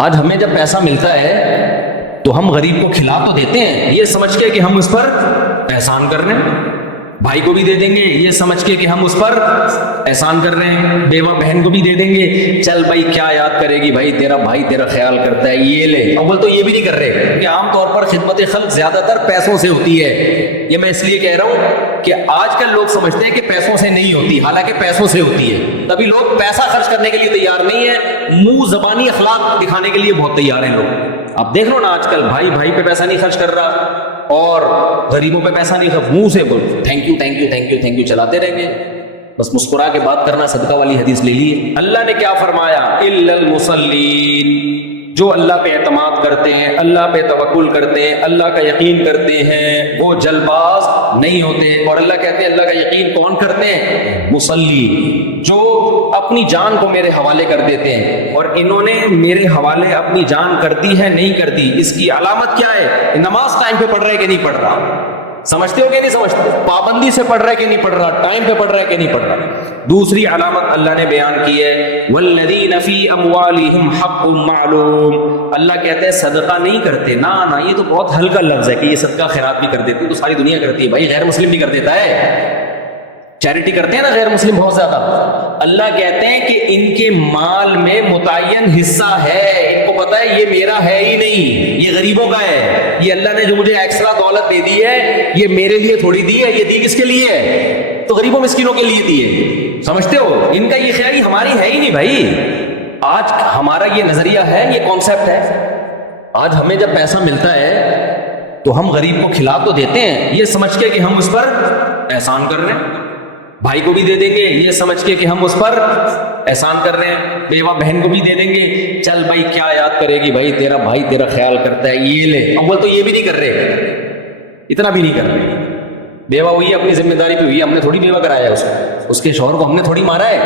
آج ہمیں جب پیسہ ملتا ہے تو ہم غریب کو کھلا تو دیتے ہیں یہ سمجھ کے کہ ہم اس پر احسان کر رہے ہیں، بھائی کو بھی دے دیں گے یہ سمجھ کے کہ ہم اس پر احسان کر رہے ہیں، بیوہ بہن کو بھی دے دیں گے، چل بھائی کیا یاد کرے گی بھائی تیرا بھائی تیرا خیال کرتا ہے یہ لے۔ اول تو یہ بھی نہیں کر رہے کیونکہ عام طور پر خدمت خلق زیادہ تر پیسوں سے ہوتی ہے، یہ میں اس لیے کہہ رہا ہوں کہ آج کل لوگ سمجھتے ہیں کہ پیسوں سے نہیں ہوتی، حالانکہ پیسوں سے ہوتی ہے، تبھی لوگ پیسہ خرچ کرنے کے لیے تیار نہیں ہے، منہ زبانی اخلاق دکھانے کے لیے بہت تیار ہیں لوگ۔ آپ دیکھ لو نا آج کل بھائی بھائی پہ پیسہ نہیں خرچ کر رہا اور غریبوں پہ پیسہ نہیں خرچ، منہ سے بول thank you thank you thank you thank you چلاتے رہیں گے، بس مسکرا کے بات کرنا صدقہ والی حدیث لے لیے۔ اللہ نے کیا فرمایا؟ الا المصلین، جو اللہ پہ اعتماد کرتے ہیں، اللہ پہ توکل کرتے ہیں، اللہ کا یقین کرتے ہیں، وہ جلد باز نہیں ہوتے۔ اور اللہ کہتے ہیں اللہ کا یقین کون کرتے ہیں؟ مصلی، جو اپنی جان کو میرے حوالے کر دیتے ہیں۔ اور انہوں نے میرے حوالے اپنی جان کرتی ہے نہیں کرتی، اس کی علامت کیا ہے؟ نماز ٹائم پہ پڑھ رہا ہے کہ نہیں پڑھ رہا، سمجھتے ہو کہ نہیں سمجھتے؟ پابندی سے پڑھ رہا ہے کہ نہیں پڑھ رہا، ٹائم پہ پڑھ رہا ہے کہ نہیں پڑھ رہا۔ دوسری علامت اللہ نے بیان کی ہے والذین فی اموالہم حق معلوم، اللہ کہتے ہیں صدقہ نہیں کرتے، نہ یہ تو بہت ہلکا لفظ ہے کہ یہ صدقہ خیرات بھی کر دیتے، تو ساری دنیا کرتی ہے، بھائی غیر مسلم بھی کر دیتا ہے، چیریٹی کرتے ہیں نا غیر مسلم بہت زیادہ۔ اللہ کہتے ہیں کہ ان کے مال میں متعین حصہ ہے، ان کو پتا ہے یہ میرا ہے ہی نہیں، یہ غریبوں کا ہے، یہ اللہ نے جو مجھے ایکسٹرا دولت دے دی ہے یہ میرے لیے تھوڑی دی ہے، یہ دی کس کے لیے ہے؟ تو غریبوں مسکینوں کے لیے دی ہے، سمجھتے ہو؟ ان کا یہ خیال ہماری ہے ہی نہیں بھائی، آج ہمارا یہ نظریہ ہے، یہ کانسیپٹ ہے، آج ہمیں جب پیسہ ملتا ہے تو ہم غریب کو کھلا تو دیتے ہیں یہ سمجھ کے کہ ہم اس پر احسان کر رہے ہیں، بھائی کو بھی دے دیں گے یہ سمجھ کے کہ ہم اس پر احسان کر رہے ہیں، بیوہ بہن کو بھی دے دیں گے، چل بھائی کیا یاد کرے گی بھائی تیرا بھائی تیرا خیال کرتا ہے یہ لے۔ اول تو یہ بھی نہیں کر رہے، اتنا بھی نہیں کر رہے، بیوہ ہوئی ہے اپنی ذمہ داری پہ ہوئی ہے، ہم نے تھوڑی بیوہ کرایا ہے اس کے شوہر کو ہم نے تھوڑی مارا ہے،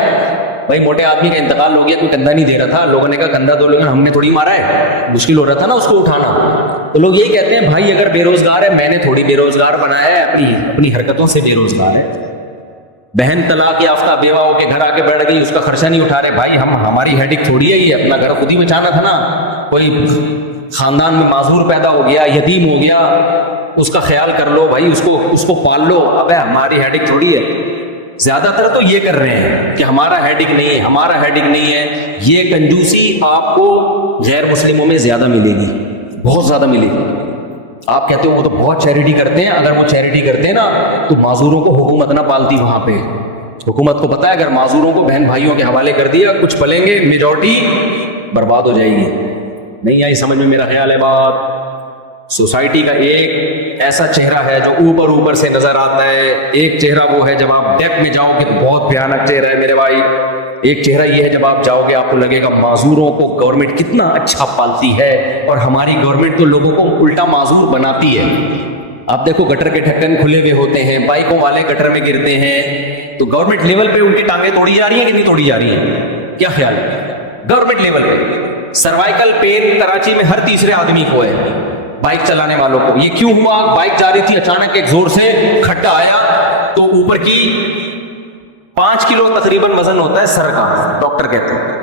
بھائی موٹے آدمی کا انتقال ہو گیا کوئی کندھا نہیں دے رہا تھا، لوگوں نے کہا کندھا دو، لیکن ہم نے تھوڑی مارا ہے، مشکل ہو رہا تھا نا اس کو اٹھانا، تو لوگ یہی کہتے ہیں بھائی اگر بے روزگار ہے میں نے تھوڑی بے روزگار بنایا ہے، اپنی حرکتوں سے بے روزگار ہے۔ بہن طلاق یافتہ بیوہ ہو کے گھر آ کے بیٹھ گئی، اس کا خرچہ نہیں اٹھا رہے، بھائی ہماری ہیڈک تھوڑی ہے، یہ اپنا گھر خود ہی بچانا تھا نا، کوئی خاندان میں معذور پیدا ہو گیا، یتیم ہو گیا، اس کا خیال کر لو بھائی، اس کو پال لو، ابے ہماری ہیڈک تھوڑی ہے۔ زیادہ تر تو یہ کر رہے ہیں کہ ہمارا ہیڈک نہیں ہے، ہمارا ہیڈک نہیں ہے، یہ کنجوسی آپ کو غیر مسلموں میں زیادہ ملے گی، بہت زیادہ ملے گی۔ آپ کہتے ہو وہ تو بہت چیریٹی کرتے ہیں، اگر وہ چیریٹی کرتے ہیں نا تو معذوروں کو حکومت نہ پالتی، وہاں پہ حکومت کو پتا ہے اگر معذوروں کو بہن بھائیوں کے حوالے کر دیا کچھ پلیں گے، میجورٹی برباد ہو جائے گی۔ نہیں آئی سمجھ میں میرا خیال ہے بات؟ سوسائٹی کا ایک ایسا چہرہ ہے جو اوپر سے نظر آتا ہے، ایک چہرہ وہ ہے جب آپ ڈیپ میں جاؤ گے تو بہت بھیانک چہرہ ہے میرے بھائی، ایک چہرہ یہ ہے جب آپ جاؤ گے آپ کو لگے گا معذوروں کو گورنمنٹ کتنا اچھا پالتی ہے، اور ہماری گورنمنٹ تو لوگوں کو الٹا معذور بناتی ہے۔ آپ دیکھو گٹر کے ڈھکن کھلے ہوئے ہوتے ہیں، بائکوں والے گٹر میں گرتے ہیں، تو گورنمنٹ لیول پہ ان کی ٹانگیں توڑی جا رہی ہیں کہ نہیں توڑی جا رہی ہیں؟ کیا خیال ہے؟ گورنمنٹ لیول پہ سروائیکل پین کراچی میں ہر تیسرے آدمی کو ہے، بائک چلانے والوں کو۔ یہ کیوں ہوا؟ بائک جا رہی تھی، اچانک ایک زور سے کھڈا آیا تو اوپر کی 5 کلو تقریباً وزن ہوتا ہے سر کا، ڈاکٹر کہتے ہیں،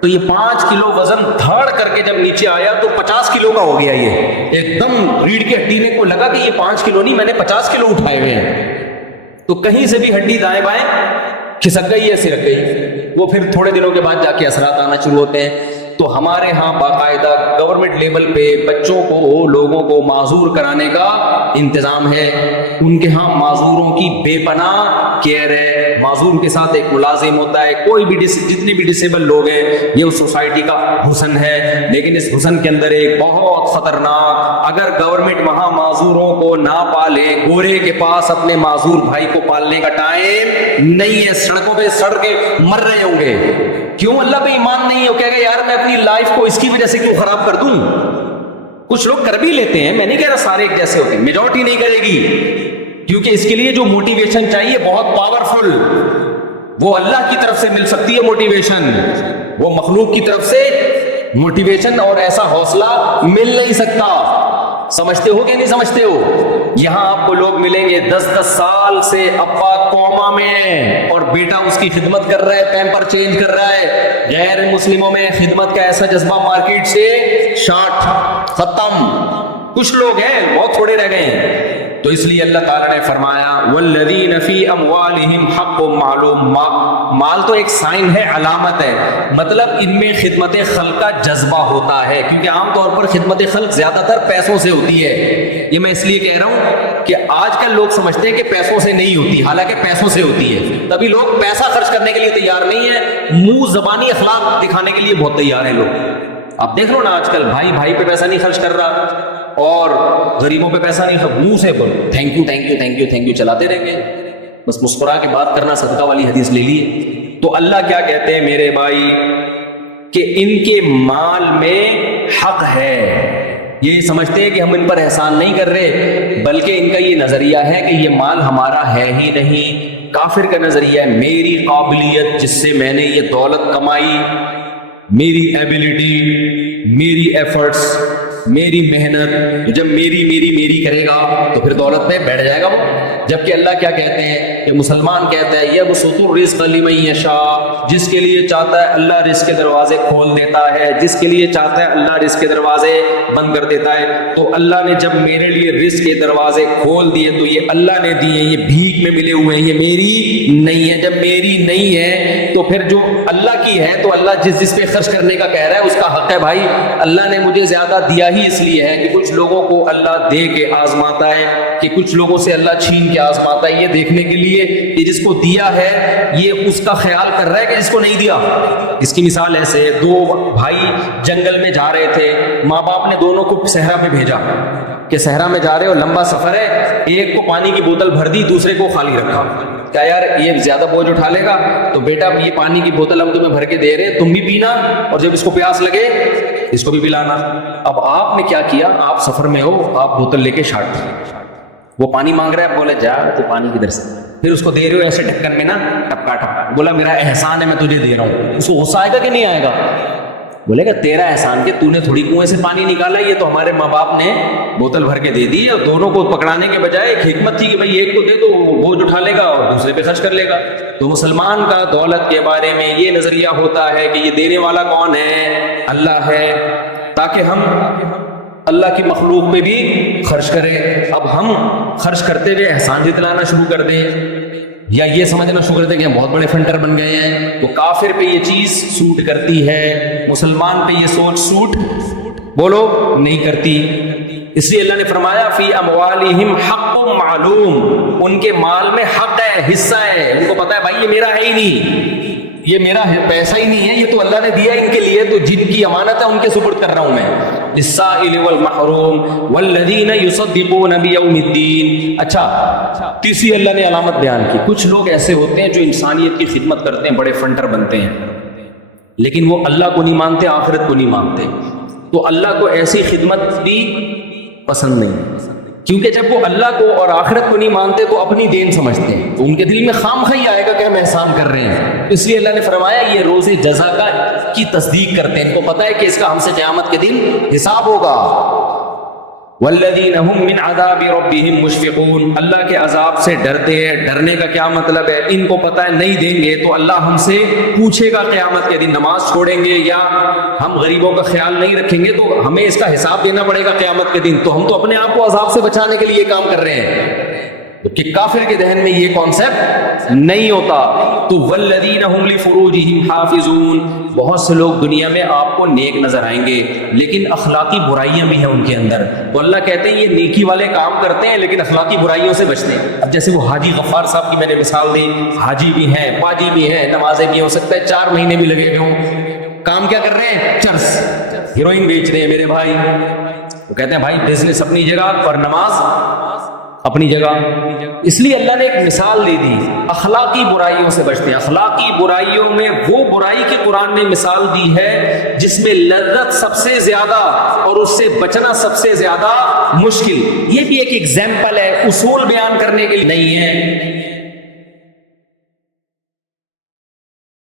تو یہ 5 کلو وزن دھاڑ کر کے جب نیچے آیا تو 50 کلو کا ہو گیا، یہ ایک دم ریڑھ کے ہڈی کو لگا کہ یہ 5 کلو نہیں میں نے 50 کلو اٹھائے ہوئے ہیں، تو کہیں سے بھی ہڈی دائیں بائیں کھسک گئی ہے، سرک گئی، وہ پھر تھوڑے دنوں کے بعد جا کے اثرات آنا شروع ہوتے ہیں۔ تو ہمارے ہاں باقاعدہ گورنمنٹ لیول پہ بچوں کو لوگوں کو معذور کرانے کا انتظام ہے، ان کے ہاں معذوروں کی بے پناہ کیئر ہے، معذور کے ساتھ ایک ملازم ہوتا ہے، کوئی بھی جتنے بھی ڈسیبل لوگ ہیں، یہ اس سوسائٹی کا حسن ہے، لیکن اس حسن کے اندر ایک بہت خطرناک، اگر گورنمنٹ وہاں معذوروں کو نہ پالے، گورے کے پاس اپنے معذور بھائی کو پالنے کا ٹائم نہیں ہے، سڑکوں پہ سڑ کے مر رہے ہوں گے، کیوں؟ اللہ پہ ایمان نہیں ہو، کہے گا یار میں اپنی لائف کو اس کی وجہ سے کیوں خراب کر دوں؟ کچھ لوگ کر بھی لیتے ہیں، میں نہیں کہہ رہا سارے ایک جیسے ہوتے ہیں، میجورٹی نہیں کرے گی، کیونکہ اس کے لیے جو موٹیویشن چاہیے بہت پاورفل، وہ اللہ کی طرف سے مل سکتی ہے موٹیویشن، وہ مخلوق کی طرف سے موٹیویشن اور ایسا حوصلہ مل نہیں سکتا۔ سمجھتے ہو کہ نہیں سمجھتے ہو؟ یہاں آپ کو لوگ ملیں گے 10-10 سال سے ابا کوما میں ہے اور بیٹا اس کی خدمت کر رہا ہے، پیمپر چینج کر رہا ہے. غیر مسلموں میں خدمت کا ایسا جذبہ مارکیٹ سے شارٹ ختم. کچھ لوگ ہیں، بہت تھوڑے رہ گئے ہیں. تو اس لیے اللہ تعالیٰ نے فرمایا والذین فی اموالہم حق معلوم. مال تو ایک سائن ہے، علامت ہے، مطلب ان میں خدمت خلق کا جذبہ ہوتا ہے، کیونکہ عام طور پر خدمت خلق زیادہ تر پیسوں سے ہوتی ہے. یہ میں اس لیے کہہ رہا ہوں کہ آج کل لوگ سمجھتے ہیں کہ پیسوں سے نہیں ہوتی، حالانکہ پیسوں سے ہوتی ہے. تبھی لوگ پیسہ خرچ کرنے کے لیے تیار نہیں ہے، منہ زبانی اخلاق دکھانے کے لیے بہت تیار ہیں لوگ. آپ دیکھ لو نا آج کل بھائی پہ پیسہ نہیں خرچ کر رہا اور غریبوں پہ پیسہ نہیں، منہ سے thank you thank you thank you thank you چلاتے رہیں گے. بس مسکرا کے بات کرنا صدقہ والی حدیث لے لیے. تو اللہ کیا کہتے ہیں میرے بھائی کہ ان کے مال میں حق ہے. یہ سمجھتے ہیں کہ ہم ان پر احسان نہیں کر رہے، بلکہ ان کا یہ نظریہ ہے کہ یہ مال ہمارا ہے ہی نہیں. کافر کا نظریہ ہے میری قابلیت جس سے میں نے یہ دولت کمائی، میری ایبیلٹی، میری ایفرٹس، میری محنت، جب میری کرے گا تو پھر دولت پہ بیٹھ جائے گا وہ. جبکہ اللہ کیا کہتے ہیں کہ مسلمان کہتا ہے یبسط الرزق لمن یشاء، جس کے لیے چاہتا ہے اللہ رزق کے دروازے کھول دیتا ہے، جس کے لیے چاہتا ہے اللہ رزق کے دروازے بند کر دیتا ہے. تو اللہ نے جب میرے لیے رزق کے دروازے کھول دیے تو یہ اللہ نے دیے، یہ بھیک میں ملے ہوئے ہیں، یہ میری نہیں ہے. جب میری نہیں ہے تو پھر جو اللہ کی ہے تو اللہ جس پہ خرچ کرنے کا کہہ رہا ہے اس کا حق ہے. بھائی اللہ نے مجھے زیادہ دیا ہی اس لیے ہے کہ کچھ لوگوں کو اللہ دے کے آزماتا ہے، کہ کچھ لوگوں سے اللہ چھین کے آزماتا ہے، یہ دیکھنے کے لیے کہ جس کو دیا ہے یہ اس کا خیال کر رہا ہے کہ جس کو نہیں دیا. اس کی مثال ایسے، دو بھائی جنگل میں جا رہے تھے، ماں باپ نے دونوں کو صحرا میں بھیجا کہ صحرا میں جا رہے ہو، لمبا سفر ہے، ایک کو پانی کی بوتل بھر دی، دوسرے کو خالی رکھا. کیا یار یہ زیادہ بوجھ اٹھا لے گا، تو بیٹا یہ پانی کی بوتل ہم تمہیں بھر کے دے رہے، تم بھی پینا اور جب اس کو پیاس لگے اس کو بھی پلانا. اب آپ نے کیا کیا، آپ سفر میں ہو، آپ بوتل لے کے شاٹ دی، وہ پانی مانگ رہا ہے، بولے جا تو پانی کدھر سے، پھر اس کو دے رہے ہو ایسے ڈھکن میں نا ٹپکا ٹپکا، بولا میرا احسان ہے میں تجھے دے رہا ہوں. اس کو غصہ آئے گا کہ نہیں آئے گا؟ بولے گا تیرا احسان کہ تو نے تھوڑی کنویں سے پانی نکالا، یہ تو ہمارے ماں باپ نے بوتل بھر کے دے دی، اور دونوں کو پکڑانے کے بجائے ایک حکمت تھی کہ بھائی ایک کو دے تو وہ بوجھ اٹھا لے گا اور دوسرے پہ خرچ کر لے گا. تو مسلمان کا دولت کے بارے میں یہ نظریہ ہوتا ہے کہ یہ دینے والا کون ہے، اللہ ہے، تاکہ ہم اللہ کی مخلوق پہ بھی خرچ کریں. اب ہم خرچ کرتے ہوئے احسان جتلانا شروع کر دیں یا یہ سمجھنا شروع کر دیں کہ ہم بہت بڑے فنٹر بن گئے ہیں، تو کافر پہ یہ چیز سوٹ کرتی ہے، مسلمان پہ یہ سوچ سوٹ بولو نہیں کرتی. اس لیے اللہ نے فرمایا فی اموالہم حق معلوم، ان کے مال میں حق ہے، حصہ ہے. ان کو پتا ہے بھائی یہ میرا ہے ہی نہیں، یہ میرا پیسہ ہی نہیں ہے، یہ تو اللہ نے دیا ان کے لیے، تو جن کی امانت ہے ان کے سپرد کر رہا ہوں میں. للسائل والمحروم والذین یصدقون بیوم الدین. اچھا تیسری اللہ نے علامت بیان کی، کچھ لوگ ایسے ہوتے ہیں جو انسانیت کی خدمت کرتے ہیں، بڑے فنٹر بنتے ہیں، لیکن وہ اللہ کو نہیں مانتے، آخرت کو نہیں مانتے. تو اللہ کو ایسی خدمت بھی پسند نہیں، کیونکہ جب وہ اللہ کو اور آخرت کو نہیں مانتے تو اپنی دین سمجھتے ہیں، تو ان کے دل میں خام خواہی آئے گا کہ ہم احسان کر رہے ہیں. اس لیے اللہ نے فرمایا یہ روز جزا کی تصدیق کرتے ہیں، ان کو پتہ ہے کہ اس کا ہم سے قیامت کے دن حساب ہوگا. والذین هم من عذاب ربهم مشفقون، اللہ کے عذاب سے ڈرتے ہیں. ڈرنے کا کیا مطلب ہے، ان کو پتہ ہے نہیں دیں گے تو اللہ ہم سے پوچھے گا قیامت کے دن، نماز چھوڑیں گے یا ہم غریبوں کا خیال نہیں رکھیں گے تو ہمیں اس کا حساب دینا پڑے گا قیامت کے دن. تو ہم تو اپنے آپ کو عذاب سے بچانے کے لیے کام کر رہے ہیں، کہ کافر کے ذہن میں یہ کانسیپٹ نہیں ہوتا. تو والذین هم لفروجہم حافظون، بہت سے لوگ دنیا میں آپ کو نیک نظر آئیں گے لیکن اخلاقی برائیاں بھی ہیں ان کے اندر. تو اللہ کہتے ہیں یہ نیکی والے کام کرتے ہیں لیکن اخلاقی برائیوں سے بچتے ہیں. اب جیسے وہ حاجی غفار صاحب کی میں نے مثال دی، حاجی بھی ہیں، پاجی بھی ہیں، نمازیں بھی، ہو سکتا ہے 4 مہینے بھی لگے ہوئے ہوں، کام کیا کر رہے ہیں، چرس ہیروئن بیچ رہے ہیں میرے بھائی. وہ کہتے ہیں بھائی بزنس اپنی جگہ اور نماز اپنی جگہ. اس لیے اللہ نے ایک مثال دے دی، اخلاقی برائیوں سے بچتے ہیں. اخلاقی برائیوں میں وہ برائی کی قرآن نے مثال دی ہے جس میں لذت سب سے زیادہ اور اس سے بچنا سب سے زیادہ مشکل. یہ بھی ایک ایگزامپل ہے، اصول بیان کرنے کے لیے نہیں ہے.